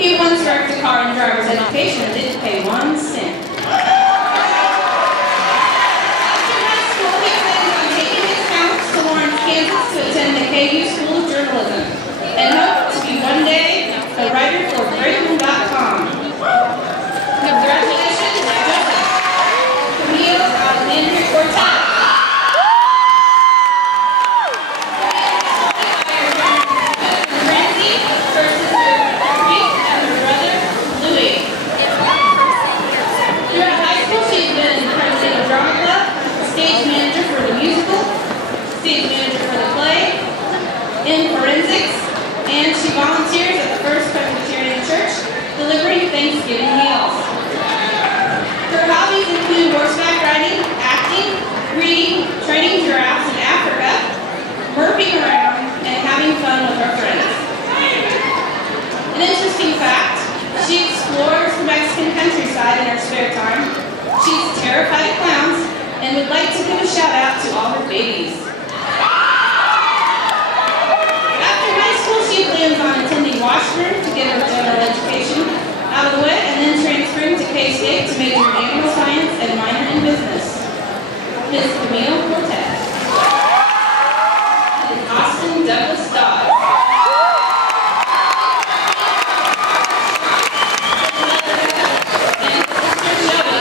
He once wrecked a car in driver's education and didn't pay 1 cent. After high school, he plans on taking his talents to Lawrence, Kansas to attend the KU School of Journalism and hope to be one day a writer for Breakman.com. Congratulations, Joseph. Camille Alexander Cortez. In forensics, and she volunteers at the First Presbyterian Church, delivering Thanksgiving meals. Her hobbies include horseback riding, acting, reading, training giraffes in Africa, burping around, and having fun with her friends. An interesting fact, she explores the Mexican countryside in her spare time. She's terrified of clowns and would like to give a shout out to all her babies. She plans on attending Washburn to get her general education out of the way and then transferring to K-State to major in animal science and minor in business. Ms. Camille Cortez. And Austin Douglas Dodds. And Sister Shelby.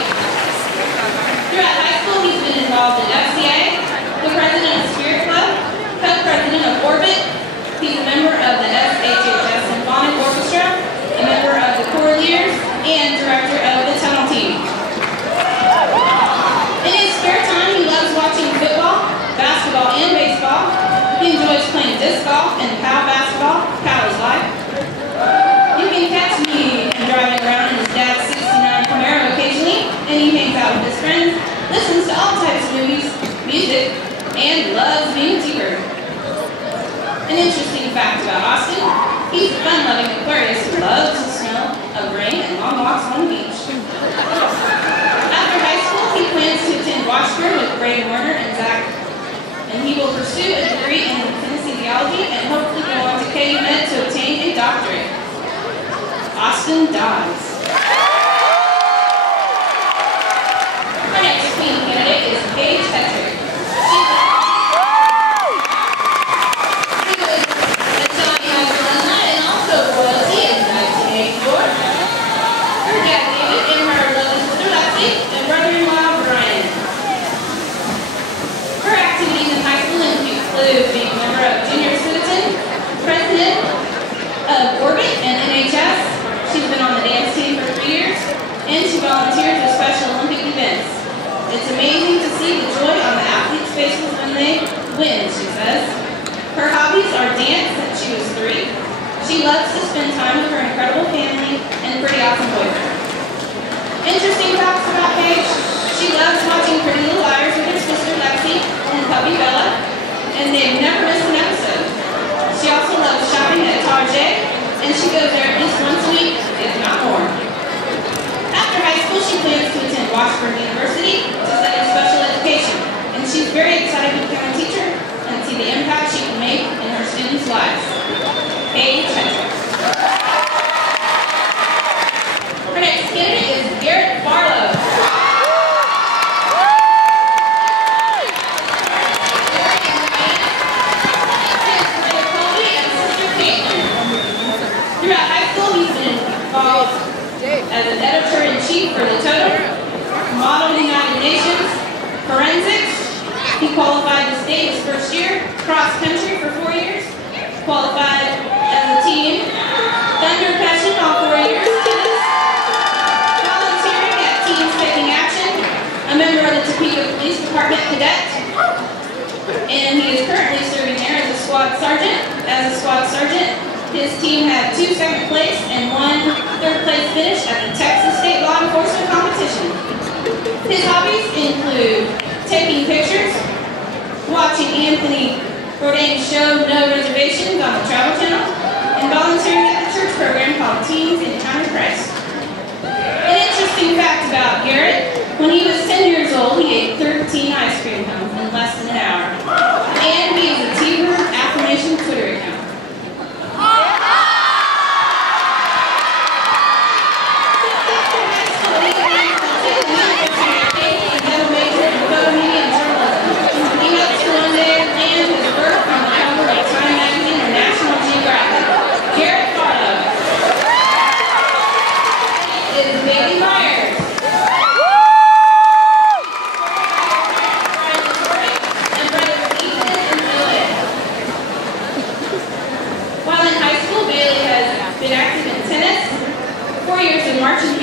Throughout high school, he's been involved in FCA, the president of Spirit Club, co-president of Orbit. He's a member of the SHHS Symphonic Orchestra, a member of the Choir Leaders, and director of the Tunnel Team. In his spare time, he loves watching football, basketball, and baseball. He enjoys playing disc golf and POW basketball, POW is life. You can catch me driving around in his dad's 69 Camaro occasionally, and he hangs out with his friends, listens to all types of movies, music, and loves being a T-bird. An interesting fact about Austin, he's a fun-loving Aquarius who loves the smell of rain and long walks on the beach. After high school, he plans to attend Washburn with Ray Warner and Zach, and he will pursue a degree in kinesiology and hopefully go on to KU Med to obtain a doctorate. Austin Dodds. Our next queen candidate is Paige Hetrick. And brother-in-law Brian. Her activities in high school include being a member of Junior Citizen, president of Orbit and NHS. She's been on the dance team for 3 years, and she volunteers at Special Olympic events. It's amazing to see the joy on the athletes' faces when they win, she says. Her hobbies are dance since she was 3. She loves to spend time with her incredible family and pretty awesome boyfriend. Interesting facts about Paige, she loves watching Pretty Little Liars with her sister Lexi and puppy Bella, and they've never missed an episode. She also loves shopping at Target, and she goes there at least once a week, if not more. After high school, she plans to attend Washburn University to study special education, and she's very excited to become a teacher and see the impact she can make in her students' lives. Paige Hetrick. Our next candidate is Garrett Barlow. Throughout high school, he's been involved as an editor-in-chief for the Totem, Model United Nations, Forensics. He qualified to state his first year, cross-country for 4 years, qualified as a team, Thunder Passion all 4 years, a member of the Topeka Police Department cadet, and he is currently serving there as a squad sergeant. His team had 2 second place and 1 third place finish at the Texas State Law Enforcement Competition. His hobbies include taking pictures, watching Anthony Bourdain's show No Reservations on the Travel Channel, and volunteering at the church program called Teens Encounter Christ. An interesting fact about Garrett, when he was 10 years old, he ate 13 ice cream cones in less than an hour. And he is a T-Bird affirmation Twitter account.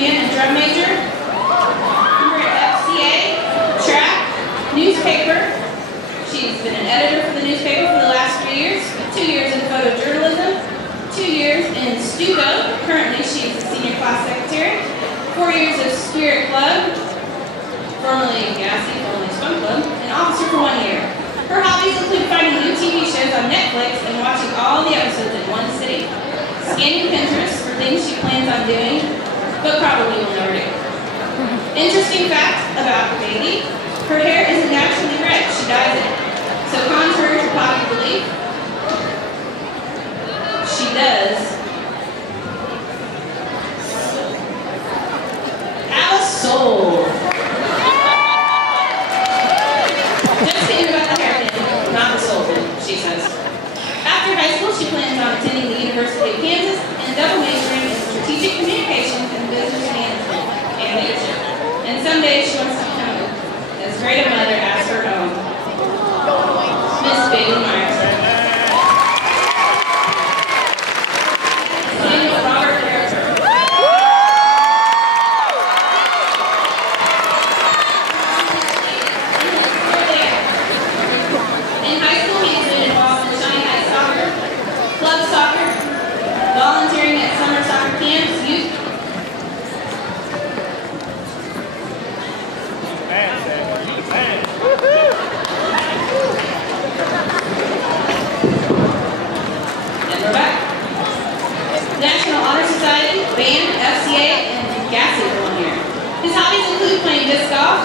band and drum major. Member at FCA, track, newspaper. She's been an editor for the newspaper for the last 3 years, 2 years in photojournalism, 2 years in Stugo. Currently, she's a senior class secretary. 4 years of Spirit Club, formerly Cassie, formerly Swim Club, and officer for 1 year. Her hobbies include finding new TV shows on Netflix and watching all the episodes in one sitting. Scanning Pinterest for things she plans on doing, but probably will never do. Interesting fact about the baby, her hair isn't naturally red, she dyes it. So contrary to popular belief, she does have a soul. Just kidding about the hair thing, not the soul thing, she says. After high school, she plans on attending the University of Kansas and double majoring in strategic communications and business management and leadership. And someday she wants to become as great a mother as her own. Miss Bailey Myers. Volunteering at summer soccer camps, youth. And we're back. National Honor Society, band, FCA, and Cassie for 1 year. His hobbies include playing disc golf,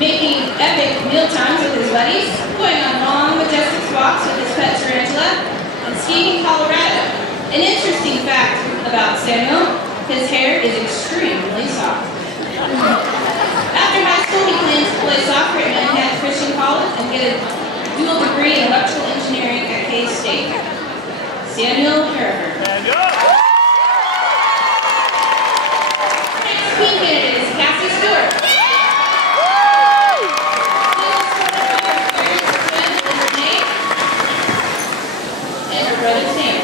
making epic meal times with his buddies, going on long, majestic walks with his pet tarantula, and skiing in Colorado. An interesting fact about Samuel, his hair is extremely soft. After high school, he plans to play soccer at Manhattan Christian College and get a dual degree in electrical engineering at K-State. Samuel Herrifer. Next queen candidate is Cassie Steuart. And her brother's name.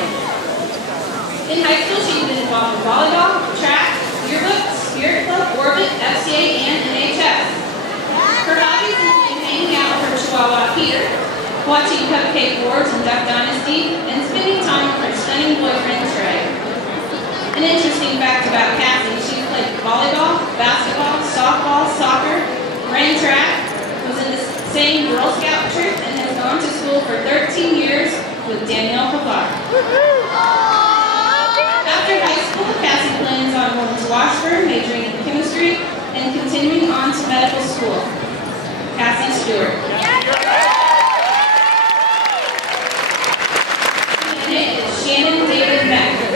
In high school, she's been involved in volleyball, track, yearbook, Spirit Club, Orbit, FCA, and NHS. Her hobbies include hanging out with her Chihuahua Peter, watching Cupcake Wars and Duck Dynasty, and spending time with her stunning boyfriend Trey. An interesting fact about Cassie, she's played volleyball, basketball, softball, soccer, ran track, was in the same Girl Scout troop, and has gone to school for 13 years with Danielle Pavar. After high school, Cassie plans on going to Washburn, majoring in chemistry, and continuing on to medical school. Cassie Steuart. And is Shannon Meck Ms.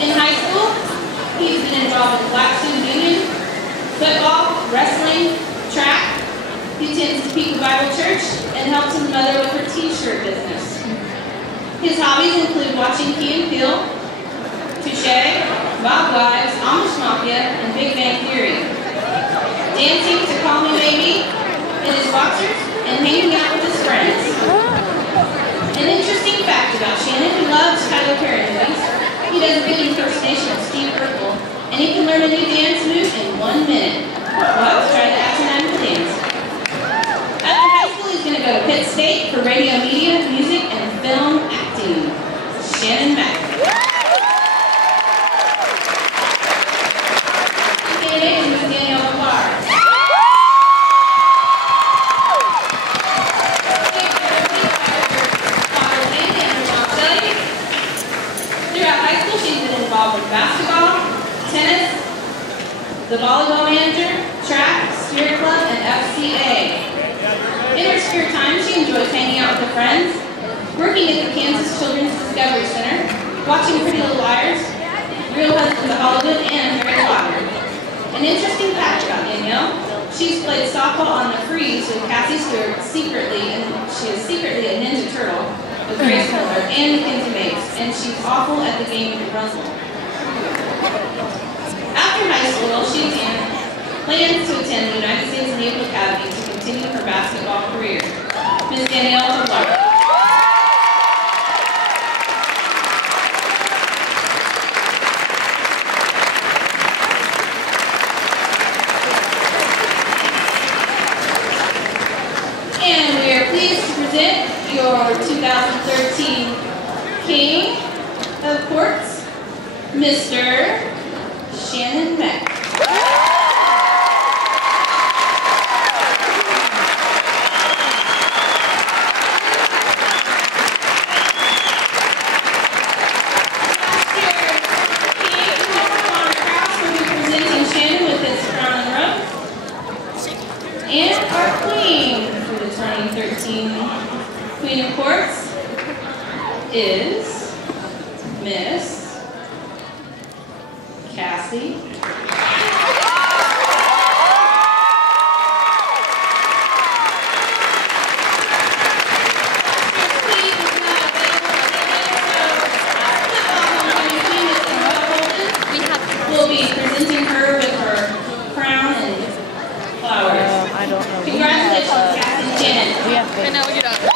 In high school, he's been involved in Black Student Union, football, wrestling, track. He attends Topeka Bible Church and helps his mother with her t-shirt business. His hobbies include watching Key and Peele, Touche, Bob Wives, Amish Mafia, and Big Bang Theory. Dancing to Call Me Maybe in his boxers and hanging out with his friends. An interesting fact about Shannon, he loves Tyler Perry movies. He does a big impersonation of Steve Urkel, and he can learn a new dance move in 1 minute. Well, let's try the acronym of the dance. After high school, he's going to go to Pitt State for radio, media, music, and film acting. Shannon Meck. Candidate is Ms. Danielle Pavar. Throughout high school, she's been involved with basketball, tennis, the volleyball manager, track, Spirit Club, and FCA. In her spare time, she enjoys hanging out with her friends, working at the Kansas Children's Discovery Center, watching Pretty Little Liars, Real Husbands of Hollywood, and Harry Potter. An interesting fact about Danielle, she's played softball on the Freeze with Cassie Steuart secretly, and she is secretly a Ninja Turtle with Grace Miller and Mackenzie Mapes, and she's awful at the game of Russell. After high school, she plans to attend the United States Naval Academy to continue her basketball career. Ms. Danielle Pavar. And we are pleased to present your 2013 King of Courts, Mr. Shannon Meck. And our queen for the 2013 Queen of Courts is Miss Cassie. We'll be presenting her with her crown and flowers. I don't know. Congratulations, Cassie and Shannon. I know, we get up.